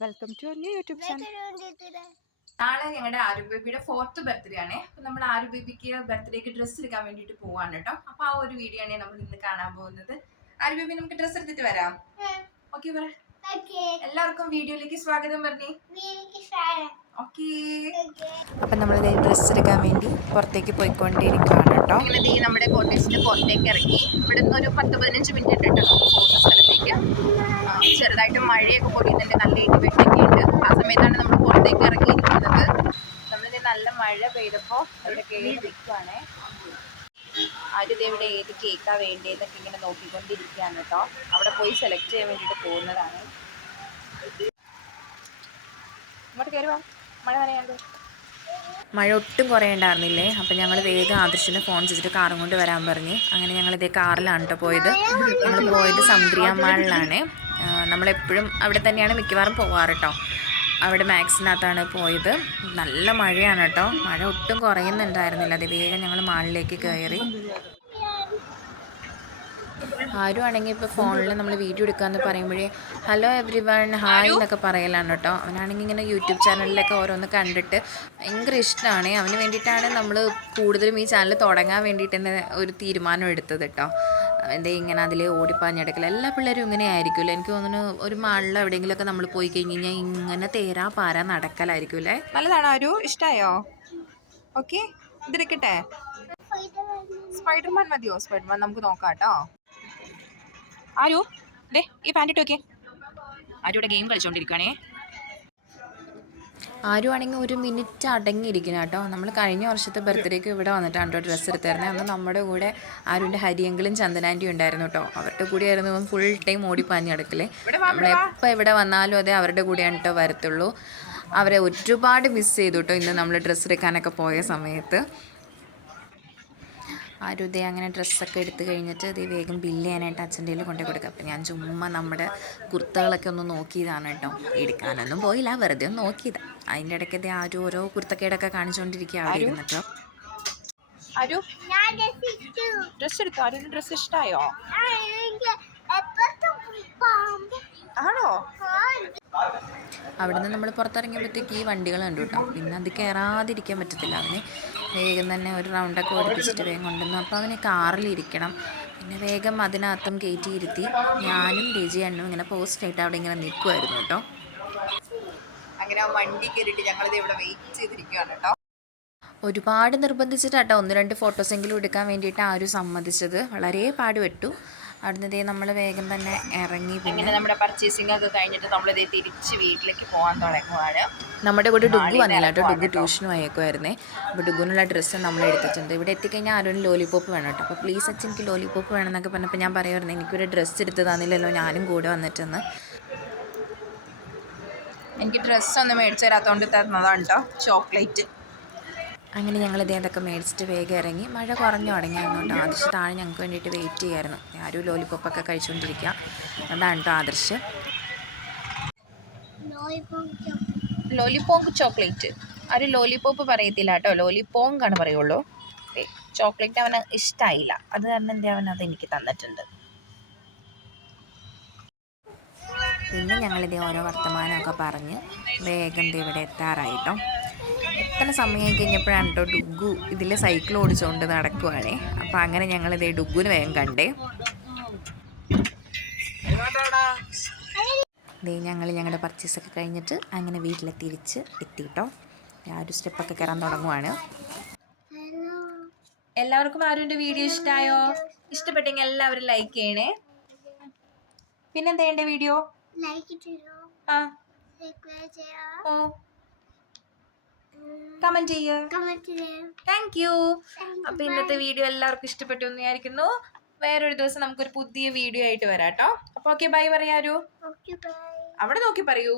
Welcome to new YouTube channel. നാളെ ഞങ്ങളുടെ ആരു ബേബിയുടെ 4th ബർത്ത്ഡേ ആണ്. അപ്പൊ നമ്മൾ ആരു ബേബിക്ക് ബർത്ത്ഡേക്ക് ഡ്രസ്സ് എടുക്കാൻ വേണ്ടിട്ട് പോവാണ് കേട്ടോ. അപ്പൊ ആ ഒരു വീഡിയോ ആണ് നമ്മൾ ഇന്ന് കാണാൻ പോകുന്നത്. ആരു ബേബി നമുക്ക് ഡ്രസ്സ് എടുത്തിട്ട് വരാം. ഓക്കെ പറ. എല്ലാവർക്കും വീഡിയോയിലേക്ക് സ്വാഗതം പറഞ്ഞേ. ഓക്കെ. അപ്പം നമ്മൾ ഡ്രസ്സ് എടുക്കാൻ വേണ്ടി പുറത്തേക്ക് പോയിക്കൊണ്ടിരിക്കുകയാണ് കേട്ടോ. ഇങ്ങനെ നമ്മുടെ കോട്ടേഴ്സിന്റെ പുറത്തേക്ക് ഇറങ്ങി. ഇവിടെ നിന്ന് ഒരു 10-15 മിനിറ്റ് ഉണ്ട് നമുക്ക് പോകുന്ന സ്ഥലത്തേക്ക്. ചെറുതായിട്ട് മഴയൊക്കെ പൊടിയുന്നുണ്ട്, നല്ല ഇടിവെട്ടൊക്കെ ഉണ്ട്. ആ സമയത്താണ് നമ്മൾ പുറത്തേക്ക് ഇറങ്ങിയിരിക്കുന്നത്. നമ്മളിത് നല്ല മഴ പെയ്തപ്പോൾ അവിടെ കയറി നിൽക്കുവാണേ. ആരും ഇവിടെ ഏത് കേക്കാ വേണ്ടതെന്നൊക്കെ ഇങ്ങനെ നോക്കിക്കൊണ്ടിരിക്കുകയാണ് കേട്ടോ. അവിടെ പോയി സെലക്ട് ചെയ്യാൻ വേണ്ടിയിട്ട് പോകുന്നതാണ്. ഇങ്ങോട്ട് കയറി വാ, മഴ നനയാണ്ട്. മഴ ഒട്ടും കുറേ ഉണ്ടായിരുന്നില്ലേ. അപ്പം ഞങ്ങൾ വേഗം ആദർശിൻ്റെ ഫോൺ ചെയ്തിട്ട് കാറും കൊണ്ട് വരാൻ പറഞ്ഞ്. അങ്ങനെ ഞങ്ങളിതേ കാറിലാണ് കേട്ടോ പോയത്. ഞങ്ങൾ പോയത് സന്ദ്രിയ മാളിലാണ്. നമ്മളെപ്പോഴും അവിടെ തന്നെയാണ് മിക്കവാറും പോവാറ് കേട്ടോ. അവിടെ മാക്സിനകത്താണ് പോയത്. നല്ല മഴയാണ് കേട്ടോ. മഴ ഒട്ടും കുറയുന്നുണ്ടായിരുന്നില്ല. അത് വേഗം ഞങ്ങൾ മാളിലേക്ക് കയറി. ആരും ആണെങ്കിൽ ഇപ്പോൾ ഫോണിൽ നമ്മൾ വീഡിയോ എടുക്കാമെന്ന് പറയുമ്പോഴേ ഹലോ എവ്രി വൺ ഹായ് എന്നൊക്കെ പറയലാണ് കേട്ടോ. അവനാണെങ്കിൽ ഇങ്ങനെ യൂട്യൂബ് ചാനലിലൊക്കെ ഓരോന്ന് കണ്ടിട്ട് ഭയങ്കര ഇഷ്ടമാണ്. അവന് വേണ്ടിയിട്ടാണ് നമ്മൾ കൂടുതലും ഈ ചാനൽ തുടങ്ങാൻ വേണ്ടിയിട്ട് തന്നെ ഒരു തീരുമാനം എടുത്തത് കേട്ടോ. അവൻ്റെ ഇങ്ങനെ അതിൽ ഓടിപ്പാഞ്ഞെടുക്കല. എല്ലാ പിള്ളേരും ഇങ്ങനെ ആയിരിക്കുമല്ലോ. എനിക്ക് തോന്നുന്നു ഒരു മാളിൽ എവിടെയെങ്കിലുമൊക്കെ നമ്മൾ പോയി കഴിഞ്ഞ് കഴിഞ്ഞാൽ ഇങ്ങനെ തേരാ പാര നടക്കലായിരിക്കുമല്ലേ. നല്ലതാണോ ആരു? ഇഷ്ടമായോ? ഓക്കെ, ഇതെടുക്കട്ടെ. സ്പൈഡർമാൻ മതിയോ? സ്പൈഡർമാൻ നമുക്ക് നോക്കാം കേട്ടോ. ആരു ഡേ ഈ പാൻറ് ഇട്ട് നോക്കിയേ. ആരുടെ ഗെയിം കളിച്ചോണ്ടിരിക്കുകയാണേ. ആരും ആണെങ്കിൽ ഒരു മിനിറ്റ് അടങ്ങിയിരിക്കണം കേട്ടോ. നമ്മൾ കഴിഞ്ഞ വർഷത്തെ ബർത്ത്ഡേക്ക് ഇവിടെ വന്നിട്ടാണ് കേട്ടോ ഡ്രസ്സ് എടുത്തായിരുന്നത്. അന്ന് നമ്മുടെ കൂടെ ആരുൻ്റെ ഹരിയെങ്കിലും ചന്ദനാൻറ്റി ഉണ്ടായിരുന്നു കേട്ടോ. അവരുടെ കൂടെ ആയിരുന്നു ഫുൾ ടൈം ഓടിപ്പാഞ്ഞ് നടക്കലേ. നമ്മളെപ്പോൾ ഇവിടെ വന്നാലും അതെ അവരുടെ കൂടെയാണ് കേട്ടോ വരത്തുള്ളൂ. അവരെ ഒരുപാട് മിസ് ചെയ്തു കേട്ടോ ഇന്ന് നമ്മൾ ഡ്രസ്സ് എടുക്കാനൊക്കെ പോയ സമയത്ത്. ആരും ഇതേ അങ്ങനെ ഡ്രസ്സൊക്കെ എടുത്ത് കഴിഞ്ഞിട്ട് ഇത് വേഗം ബില്ല് ചെയ്യാനായിട്ട് അച്ഛൻ്റെ കയ്യിൽ കൊണ്ടു കൊടുക്കുക. അപ്പം ഞാൻ ചുമ്മാ നമ്മുടെ കുർത്തകളൊക്കെ ഒന്ന് നോക്കിയതാണ് കേട്ടോ. എടുക്കാനൊന്നും പോയില്ല, വെറുതെ ഒന്ന് നോക്കിയതാണ്. അതിൻ്റെ ഇടയ്ക്ക് ഇതേ ആരും ഓരോ കുർത്തക്കേടൊക്കെ കാണിച്ചുകൊണ്ടിരിക്കുക അവിടെ ഇരുന്നിട്ടോ. ആരു ഡ്രസ്സ് എടുത്തോ? ആരും ഡ്രസ്സ് ഇഷ്ടമായോ? ആണോ? അവിടെ നിന്ന് നമ്മൾ പുറത്തിറങ്ങിയപ്പോഴത്തേക്ക് ഈ വണ്ടികൾ കണ്ടു കേട്ടോ. പിന്നെ അത് കയറാതിരിക്കാൻ പറ്റത്തില്ല. അവന് വേഗം തന്നെ ഒരു റൗണ്ടൊക്കെ ഓടിപ്പിച്ചിട്ട് വേഗം കൊണ്ടുവന്നു. അപ്പോൾ അവന് കാറിലിരിക്കണം. പിന്നെ വേഗം അതിനകത്തും കയറ്റിയിരുത്തി ഞാനും രജി അണ്ണും ഇങ്ങനെ പോസ്റ്റായിട്ട് അവിടെ ഇങ്ങനെ നിൽക്കുമായിരുന്നു കേട്ടോ. അങ്ങനെ ആ വണ്ടി കയറിയിട്ട് ഞങ്ങളിത് ഇവിടെ വെയിറ്റ് ചെയ്തിരിക്കുകയാണ് കേട്ടോ. ഒരുപാട് നിർബന്ധിച്ചിട്ടാട്ടോ 1-2 ഫോട്ടോസെങ്കിലും എടുക്കാൻ വേണ്ടിയിട്ട് ആരും സമ്മതിച്ചത്. വളരെ പാടുപെട്ടു. അവിടുന്ന് നമ്മൾ വേഗം തന്നെ ഇറങ്ങി. പിന്നെ നമ്മുടെ പർച്ചേസിംഗ് ഒക്കെ കഴിഞ്ഞിട്ട് നമ്മളിതേ തിരിച്ച് വീട്ടിലേക്ക് പോകാൻ തുടങ്ങുവാണ്. നമ്മുടെ കൂടെ ഡുഗു വന്നില്ല കേട്ടോ. ഡുഗു ട്യൂഷന് പോയേക്കുമായിരുന്നേ. അപ്പോൾ ഡുഗുനുള്ള ഡ്രസ്സ് നമ്മൾ എടുത്തിട്ടുണ്ട്. ഇവിടെ എത്തിക്കഴിഞ്ഞാൽ ആരും ലോലിപോപ്പ് വേണം കേട്ടോ. അപ്പോൾ പ്ലീസ് അച്ഛൻ എനിക്ക് ലോലിപോപ്പ് വേണം എന്നൊക്കെ പറഞ്ഞപ്പോൾ ഞാൻ പറയുമായിരുന്നു എനിക്കൊരു ഡ്രസ്സ് എടുത്ത് തന്നില്ലല്ലോ ഞാനും കൂടെ വന്നിട്ടെന്ന്. എനിക്ക് ഡ്രസ്സൊന്നും മേടിച്ചു തരാത്തതുകൊണ്ട് തന്നതാണ് കേട്ടോ ചോക്ലേറ്റ്. അങ്ങനെ ഞങ്ങൾ ഇതേതൊക്കെ മേടിച്ചിട്ട് വേഗം ഇറങ്ങി. മഴ കുറഞ്ഞു തുടങ്ങിയായിരുന്നു കേട്ടോ. ആദർശ് താഴെ ഞങ്ങൾക്ക് വേണ്ടിയിട്ട് വെയിറ്റ് ചെയ്യായിരുന്നു. ആരും ലോലിപോപ്പൊക്കെ കഴിച്ചുകൊണ്ടിരിക്കുക. അതാണ് കേട്ടോ ആദർശ്. Lollipop chocolate. ആരും ലോലിപോപ്പ് പറയത്തില്ല കേട്ടോ, ലോലിപോങ്കാണ് പറയുള്ളൂ. ചോക്ലേറ്റ് അവന് ഇഷ്ടമായില്ല, അത് കാരണം എന്താ അവൻ അതെനിക്ക് തന്നിട്ടുണ്ട്. പിന്നെ ഞങ്ങളിതേ ഓരോ വർത്തമാനമൊക്കെ പറഞ്ഞ് വേഗം ഇവിടെ എത്താറായിട്ടോ. എത്ര സമയമായി കഴിഞ്ഞപ്പോഴാണ് കേട്ടോ ഡുഗു ഇതിൽ സൈക്കിൾ ഓടിച്ചുകൊണ്ട് നടക്കുവാണേ. അപ്പോൾ അങ്ങനെ ഞങ്ങളിതേ ഡുഗുവിന് വേഗം കണ്ടേ. ഞങ്ങൾ ഞങ്ങളുടെ പർച്ചേസൊക്കെ കഴിഞ്ഞിട്ട് അങ്ങനെ വീട്ടിൽ തിരിച്ച് എത്തിയിട്ടോ. ആ ഒരു സ്റ്റെപ്പൊക്കെ കയറാൻ തുടങ്ങുവാണ്. എല്ലാവർക്കും ആരുടെ വീഡിയോ ഇഷ്ടമായോ? ഇഷ്ടപ്പെട്ടെങ്കിൽ എല്ലാവരും ലൈക്ക് ചെയ്യണേ. പിന്നെന്താ ചെയ്യേണ്ട? വീഡിയോ കമന്റ് ചെയ്യുക. Thank you. അപ്പൊ ഇന്നത്തെ വീഡിയോ എല്ലാവർക്കും ഇഷ്ടപ്പെട്ടു എന്ന് വിചാരിക്കുന്നു. വേറൊരു ദിവസം നമുക്കൊരു പുതിയ വീഡിയോ ആയിട്ട് വരാം കേട്ടോ. അപ്പൊ ഓക്കെ ബൈ പറയാരൂ. അവിടെ നോക്കി പറയൂ.